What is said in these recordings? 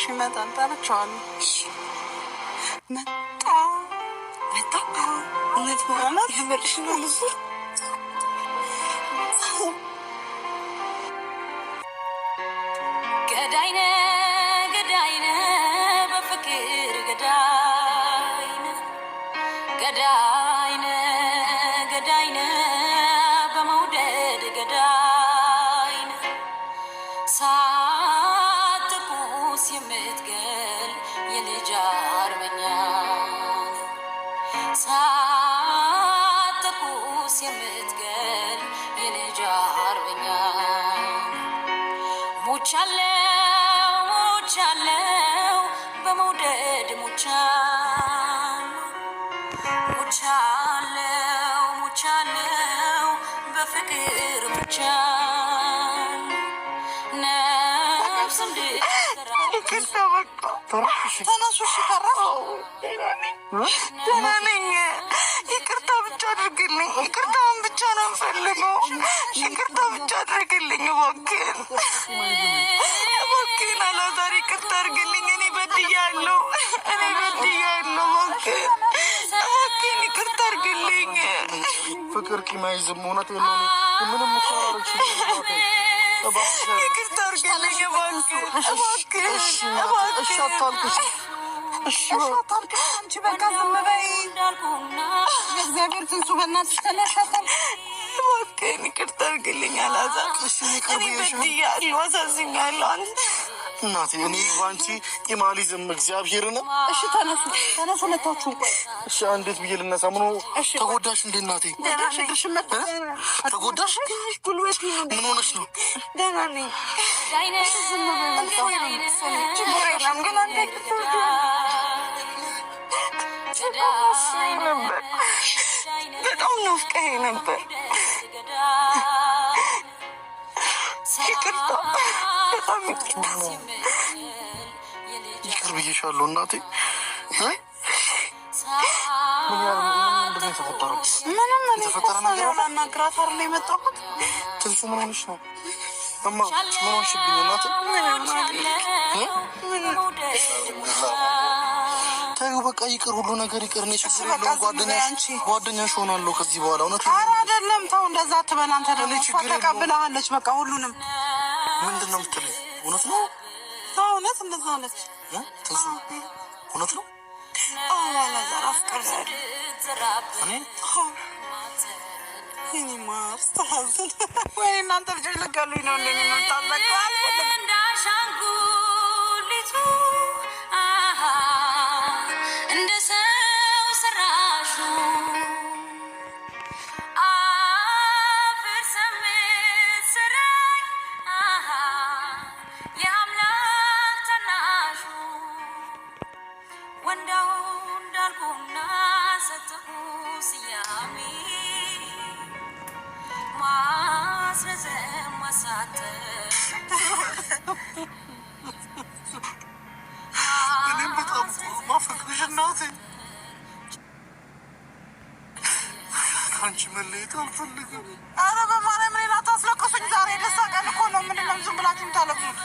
እሺ መጣን ጠርቼዋለሁ። መጣ እውነት ማለት የምርሽ ነው ልጅ ገዳይነ በፍቅር ገዳይነ በመውደድ ገዳይነ ሳትኩስ የምትገል የልጅ አርበኛ ሳትኩስ የምትገል የልጅ አርበኛ ሞቻለው በመውደድ ሞቻለው በፍቅር ነፍስ እንድትራ ተነሱ ሽፈራ ደህና ነኝ። ይቅርታ ብቻ አድርግልኝ። ይቅርታውን ብቻ ነው የምፈልገው። ይቅርታ ብቻ አድርግልኝ እባክህን አላዛር ይቅርታ አድርግልኝ። እኔ በድያለሁ እባክህን ይቅርታ አድርግልኝ። ፍቅር ቂም አይዝም። እውነት የለውም ምንም ምሳራሮች ይቅርታ አድርግልኝ እባክህን እሺ አታልቅሽ። አንቺ በቃ ዝም በይ። እግዚአብሔር ትንሱ በእናትሽ ተነሳታል። እባክህን ይቅርታ አድርግልኝ አላዛር። እኔ በድያለሁ፣ አሳዝኛለሁ። እናቴ እኔ ባንቺ ቂም አልይዝም። እግዚአብሔርን እሺ ተነሱ ሁለታችሁ። እሺ እንዴት ብዬ ልነሳ? ምኑ ተጎዳሽ እንዴ እናቴ? ተጎዳሽ? ምን ሆነሽ ነው? ደህና ነኝ። በጣም ናፍቀኸኝ ነበር። ይቅርታ በጣም ይቅር ብዬሻለሁ እናቴ። ምንድን ነው የተፈጠረው? ምንም የተፈጠረ ነገር ላናግራት አይደል የመጣሁት። ትንሱ ምን ሆነሽ ነው? እማ ምን ሆንሽብኝ እናቴ? ታዩ በቃ ይቅር፣ ሁሉ ነገር ይቅር። እኔ ችግር የለውም። ጓደኛሽ ሆናለሁ ከዚህ በኋላ። እውነት አይደለም። ተው እንደዛ አትበል አንተ። ደግሞ ተቀብለሃለች በቃ ሁሉንም። ምንድን ነው የምትለኝ? እውነት ነው? እውነት እንደዛ አለች ትንሱ። እውነት ነው? አላዛር አፍቅሬያለሁ። እኔ ማርስ ተሐዘን ወይ እናንተ ልጆች ልገሉኝ ነው እንደሚመጣለቅ እንዳሻንጉሊቱ እንደ ሰው ሰራሹ አፈር ሰሜት ስራይ የአምላክ ተናሹ ወንዳው እንዳልኩና ሰጥሁ ስያሜ ማስረዘም ማሳተፍ እኔም በጣም ማፈቅርሽ እናቴ። ከአንቺ መለየት አልፈልግም። ኧረ በማርያም ሌላ ታስለቅሱኝ። ዛሬ ደስታ ቀን እኮ ነው። ምንድን ነው ዝም ብላችሁ የምታለቅሱት?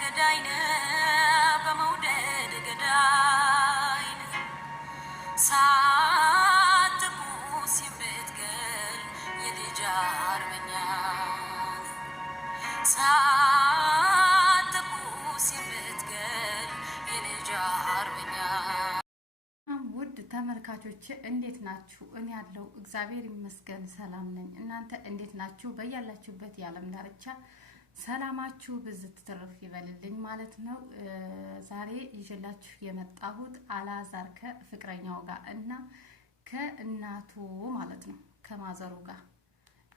ገዳይነ በመውደድ ገዳይነ ሳትኩስ የምትገል የልጅ አርበኛ ሳትኩስ የምትገል የልጅ አርበኛ። ውድ ተመልካቾች እንዴት ናችሁ? እኔ ያለው እግዚአብሔር ይመስገን ሰላም ነኝ። እናንተ እንዴት ናችሁ? በያላችሁበት የዓለም ዳርቻ ሰላማችሁ ብዝት ትርፍ ይበልልኝ ማለት ነው። ዛሬ ይዤላችሁ የመጣሁት አላዛር ከፍቅረኛው ጋር እና ከእናቱ ማለት ነው ከማዘሩ ጋር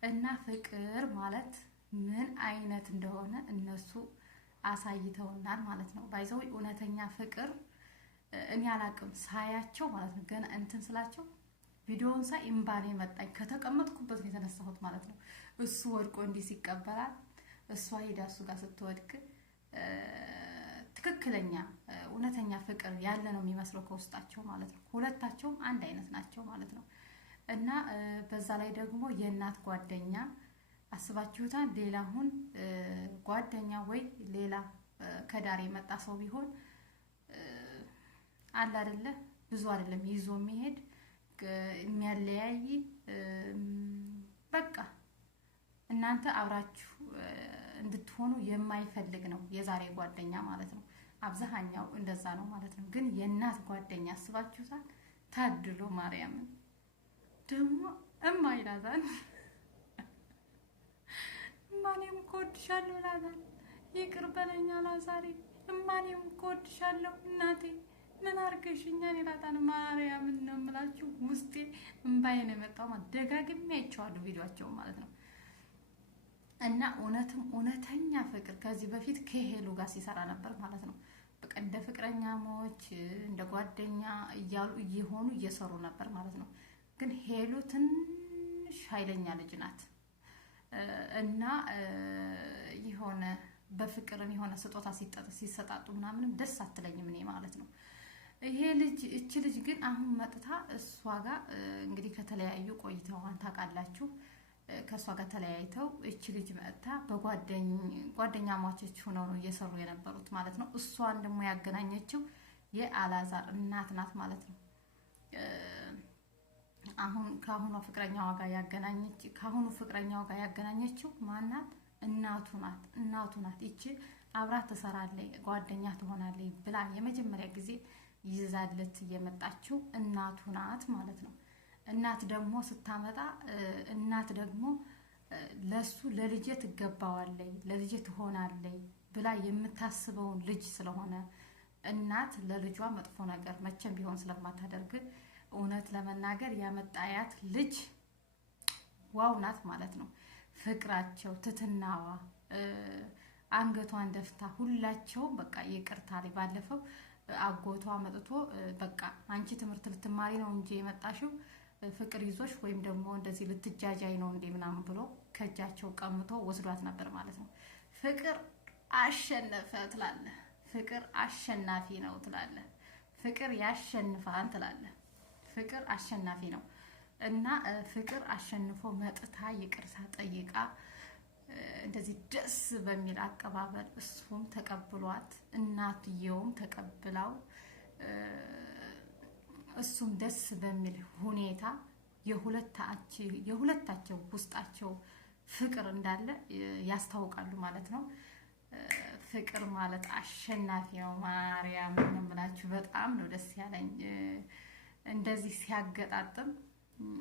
እና ፍቅር ማለት ምን አይነት እንደሆነ እነሱ አሳይተውናል ማለት ነው። ባይዘው እውነተኛ ፍቅር እኔ አላቅም ሳያቸው ማለት ነው። ገና እንትን ስላቸው ቪዲዮውን ሳይ እምባኔ መጣኝ። ከተቀመጥኩበት ነው የተነሳሁት ማለት ነው። እሱ ወድቆ እንዲህ ሲቀበላል እሷ ሄዳ እሱ ጋር ስትወድቅ ትክክለኛ እውነተኛ ፍቅር ያለ ነው የሚመስለው ከውስጣቸው ማለት ነው። ሁለታቸውም አንድ አይነት ናቸው ማለት ነው። እና በዛ ላይ ደግሞ የእናት ጓደኛ አስባችሁታል? ሌላ አሁን ጓደኛ ወይ ሌላ ከዳር የመጣ ሰው ቢሆን አለ አይደለ ብዙ አይደለም ይዞ የሚሄድ የሚያለያይ በቃ እናንተ አብራችሁ እንድትሆኑ የማይፈልግ ነው የዛሬ ጓደኛ ማለት ነው። አብዛኛው እንደዛ ነው ማለት ነው። ግን የእናት ጓደኛ አስባችሁታል? ታድሎ ማርያምን ደግሞ እማይላታል እማኔም እኮ እወድሻለሁ እላታለሁ። ይቅር በለኝ አላዛሬ እማኔም እኮ እወድሻለሁ እናቴ ምን አርገሽኛል ይላታል። ማርያምን ነው የምላችሁ ውስጤ እምባዬ ነው የመጣው ማለት ደጋግሜ አይቼዋለሁ ቪዲዮአቸው ማለት ነው። እና እውነተኛ ፍቅር ከዚህ በፊት ከሄሉ ጋር ሲሰራ ነበር ማለት ነው። በቃ እንደ ፍቅረኛሞች እንደ ጓደኛ እያሉ እየሆኑ እየሰሩ ነበር ማለት ነው። ግን ሄሉ ትንሽ ኃይለኛ ልጅ ናት እና የሆነ በፍቅርን የሆነ ስጦታ ሲሰጣጡ ምናምንም ደስ አትለኝም እኔ ማለት ነው። እቺ ልጅ ግን አሁን መጥታ እሷ ጋር እንግዲህ ከተለያዩ ቆይተዋን ታውቃላችሁ። ከሷ ጋር ተለያይተው እቺ ልጅ መጥታ በጓደኛ ማቾች ሆነው ነው እየሰሩ የነበሩት ማለት ነው። እሷን ደግሞ ያገናኘችው የአላዛር እናት ናት ማለት ነው። አሁን ከአሁኑ ፍቅረኛዋ ጋር ያገናኘችው ማናት? እናቱ ናት። እቺ አብራት ትሰራለች ጓደኛ ትሆናለች ብላ የመጀመሪያ ጊዜ ይዛለት እየመጣችው እናቱ ናት ማለት ነው። እናት ደግሞ ስታመጣ እናት ደግሞ ለሱ ለልጄ ትገባዋለች ለልጄ ትሆናለች ብላ የምታስበውን ልጅ ስለሆነ እናት ለልጇ መጥፎ ነገር መቼም ቢሆን ስለማታደርግ እውነት ለመናገር ያመጣያት ልጅ ዋው ናት ማለት ነው። ፍቅራቸው፣ ትትናዋ፣ አንገቷን ደፍታ ሁላቸው በቃ ይቅርታ ላይ ባለፈው አጎቷ መጥቶ በቃ አንቺ ትምህርት ልትማሪ ነው እንጂ የመጣሽው ፍቅር ይዞሽ ወይም ደግሞ እንደዚህ ልትጃጃይ ነው እንዴ ምናምን ብሎ ከእጃቸው ቀምቶ ወስዷት ነበር ማለት ነው። ፍቅር አሸነፈ ትላለህ። ፍቅር አሸናፊ ነው ትላለህ። ፍቅር ያሸንፋል ትላለህ። ፍቅር አሸናፊ ነው እና ፍቅር አሸንፎ መጥታ ይቅርታ ጠይቃ እንደዚህ ደስ በሚል አቀባበል እሱም ተቀብሏት እናትየውም ተቀብላው እሱም ደስ በሚል ሁኔታ የሁለታቸው ውስጣቸው ፍቅር እንዳለ ያስታውቃሉ ማለት ነው። ፍቅር ማለት አሸናፊ ነው። ማርያም እንምላችሁ በጣም ነው ደስ ያለኝ እንደዚህ ሲያገጣጥም።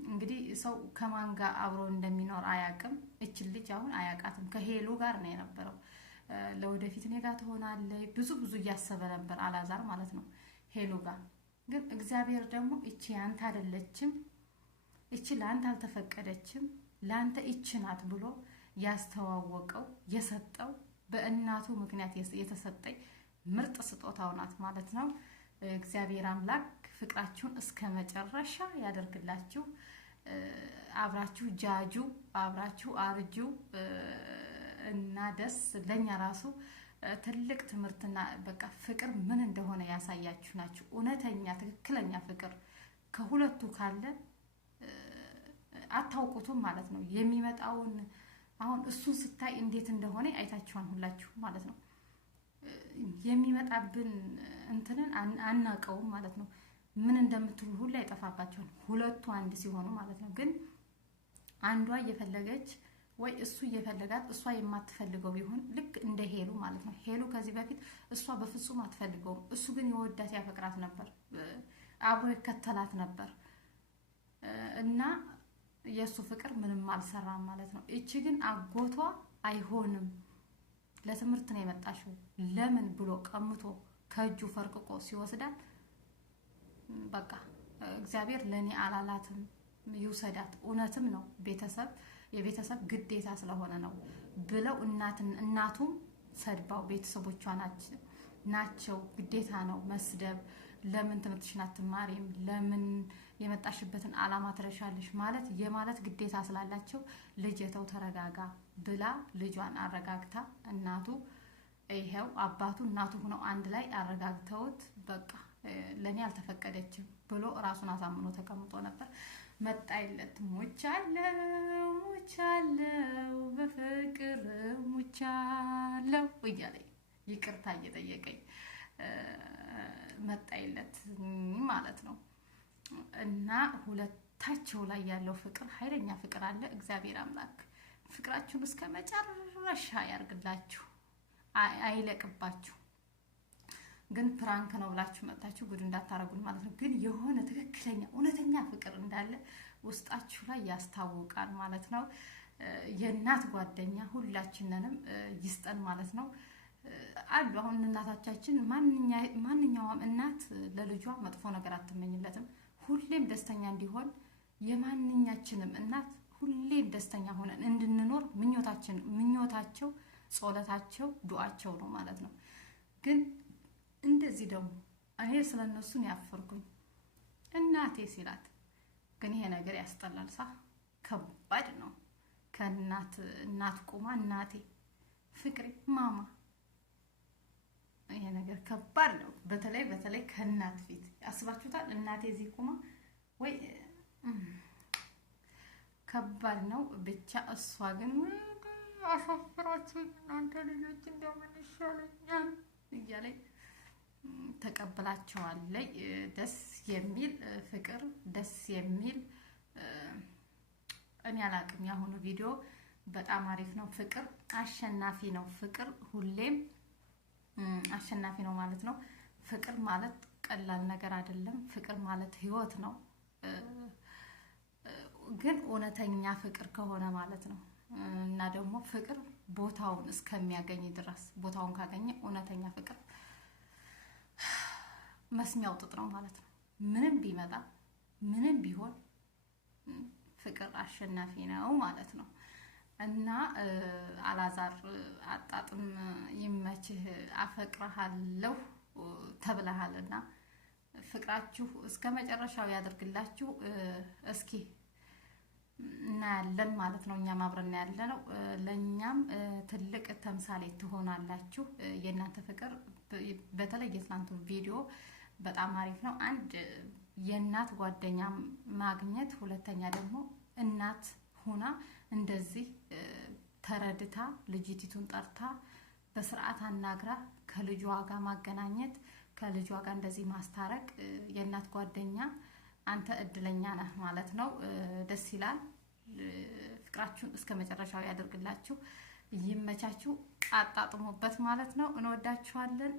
እንግዲህ ሰው ከማን ጋር አብሮ እንደሚኖር አያውቅም። እችን ልጅ አሁን አያውቃትም። ከሄሉ ጋር ነው የነበረው። ለወደፊት እኔ ጋር ትሆናለች ብዙ እያሰበ ነበር አላዛር ማለት ነው ሄሉ ጋር። ግን እግዚአብሔር ደግሞ እቺ ያንተ አይደለችም፣ እቺ ላንተ አልተፈቀደችም፣ ላንተ እቺ ናት ብሎ ያስተዋወቀው የሰጠው በእናቱ ምክንያት የተሰጠኝ ምርጥ ስጦታው ናት ማለት ነው። እግዚአብሔር አምላክ ፍቅራችሁን እስከ መጨረሻ ያደርግላችሁ። አብራችሁ ጃጁ፣ አብራችሁ አርጁ እና ደስ ለኛ ራሱ ትልቅ ትምህርትና በቃ ፍቅር ምን እንደሆነ ያሳያችሁ ናችሁ። እውነተኛ ትክክለኛ ፍቅር ከሁለቱ ካለ አታውቁቱም ማለት ነው። የሚመጣውን አሁን እሱን ስታይ እንዴት እንደሆነ አይታችኋን ሁላችሁ ማለት ነው። የሚመጣብን እንትንን አናቀውም ማለት ነው። ምን እንደምትሉ ሁሉ አይጠፋባቸውም ሁለቱ አንድ ሲሆኑ ማለት ነው። ግን አንዷ እየፈለገች ወይ እሱ እየፈለጋት እሷ የማትፈልገው ቢሆን ልክ እንደ ሄሉ ማለት ነው። ሄሉ ከዚህ በፊት እሷ በፍጹም አትፈልገውም፣ እሱ ግን የወዳት ያፈቅራት ነበር፣ አብሮ ይከተላት ነበር እና የእሱ ፍቅር ምንም አልሰራም ማለት ነው። እቺ ግን አጎቷ አይሆንም ለትምህርት ነው የመጣሽው ለምን ብሎ ቀምቶ ከእጁ ፈርቅቆ ሲወስዳት በቃ እግዚአብሔር ለኔ አላላትም ይውሰዳት። እውነትም ነው የቤተሰብ ግዴታ ስለሆነ ነው ብለው እናቱም ሰድባው ቤተሰቦቿ ናቸው ግዴታ ነው መስደብ። ለምን ትምህርትሽን አትማሪም? ለምን የመጣሽበትን አላማ ትረሻለሽ? ማለት ግዴታ ስላላቸው ልጅተው ተረጋጋ ብላ ልጇን አረጋግታ እናቱ ይሄው አባቱ እናቱ ሆነው አንድ ላይ አረጋግተውት በቃ ለኔ አልተፈቀደችም ብሎ ራሱን አሳምኖ ተቀምጦ ነበር። መጣይለት ሙቻለው በፍቅር ሙቻለው እያለኝ ይቅርታ እየጠየቀኝ መጣይለት ማለት ነው። እና ሁለታቸው ላይ ያለው ፍቅር ኃይለኛ ፍቅር አለ። እግዚአብሔር አምላክ ፍቅራችሁን እስከ መጨረሻ ያርግላችሁ፣ አይለቅባችሁ። ግን ፕራንክ ነው ብላችሁ መጣችሁ ጉድ እንዳታረጉን ማለት ነው። ግን የሆነ ትክክለኛ እውነተኛ ፍቅር እንዳለ ውስጣችሁ ላይ ያስታውቃል ማለት ነው። የእናት ጓደኛ ሁላችንንም ይስጠን ማለት ነው። አሉ አሁን እናታችን ማንኛውም እናት ለልጇ መጥፎ ነገር አትመኝለትም። ሁሌም ደስተኛ እንዲሆን የማንኛችንም እናት ሁሌም ደስተኛ ሆነን እንድንኖር ምኞታቸው፣ ጸሎታቸው፣ ዱዓቸው ነው ማለት ነው። ግን እንደዚህ ደግሞ እኔ ስለነሱን ያፈርኩኝ እናቴ ሲላት ግን ይሄ ነገር ያስጠላል። ከባድ ነው። ከእናት ቁማ እናቴ ፍቅሬ ማማ ይሄ ነገር ከባድ ነው። በተለይ ከእናት ፊት ያስባችሁታል። እናቴ እዚህ ቁማ ወይ ከባድ ነው ብቻ። እሷ ግን አሻፍራችሁ እናንተ ልጆች እንደምን ይሻለኛል እያለኝ ተቀብላቸዋለች። ደስ የሚል ፍቅር፣ ደስ የሚል እኔ አላቅም። ያሁኑ ቪዲዮ በጣም አሪፍ ነው። ፍቅር አሸናፊ ነው። ፍቅር ሁሌም አሸናፊ ነው ማለት ነው። ፍቅር ማለት ቀላል ነገር አይደለም። ፍቅር ማለት ህይወት ነው። ግን እውነተኛ ፍቅር ከሆነ ማለት ነው። እና ደግሞ ፍቅር ቦታውን እስከሚያገኝ ድረስ ቦታውን ካገኘ እውነተኛ ፍቅር መስሚያው ጥጥ ነው ማለት ነው። ምንም ቢመጣ ምንም ቢሆን ፍቅር አሸናፊ ነው ማለት ነው። እና አላዛር አጣጥም ይመችህ፣ አፈቅርሃለሁ ተብለሃልና ፍቅራችሁ እስከ መጨረሻው ያደርግላችሁ። እስኪ እናያለን ማለት ነው። እኛም አብረን ያለነው ለኛም ትልቅ ተምሳሌ ትሆናላችሁ። የእናንተ ፍቅር በተለይ የትናንቱ ቪዲዮ በጣም አሪፍ ነው። አንድ የእናት ጓደኛ ማግኘት፣ ሁለተኛ ደግሞ እናት ሆና እንደዚህ ተረድታ ልጅቲቱን ጠርታ በስርዓት አናግራ ከልጇ ጋር ማገናኘት፣ ከልጇ ጋር እንደዚህ ማስታረቅ። የእናት ጓደኛ አንተ እድለኛ ነህ ማለት ነው። ደስ ይላል። ፍቅራችሁን እስከ መጨረሻው ያደርግላችሁ፣ ይመቻችሁ፣ አጣጥሙበት ማለት ነው። እንወዳችኋለን።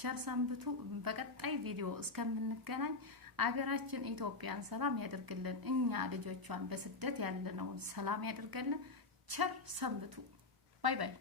ቸር ሰንብቱ። በቀጣይ ቪዲዮ እስከምንገናኝ አገራችን ኢትዮጵያን ሰላም ያደርግልን፣ እኛ ልጆቿን በስደት ያለነውን ሰላም ያደርገልን። ቸር ሰንብቱ። ባይ ባይ።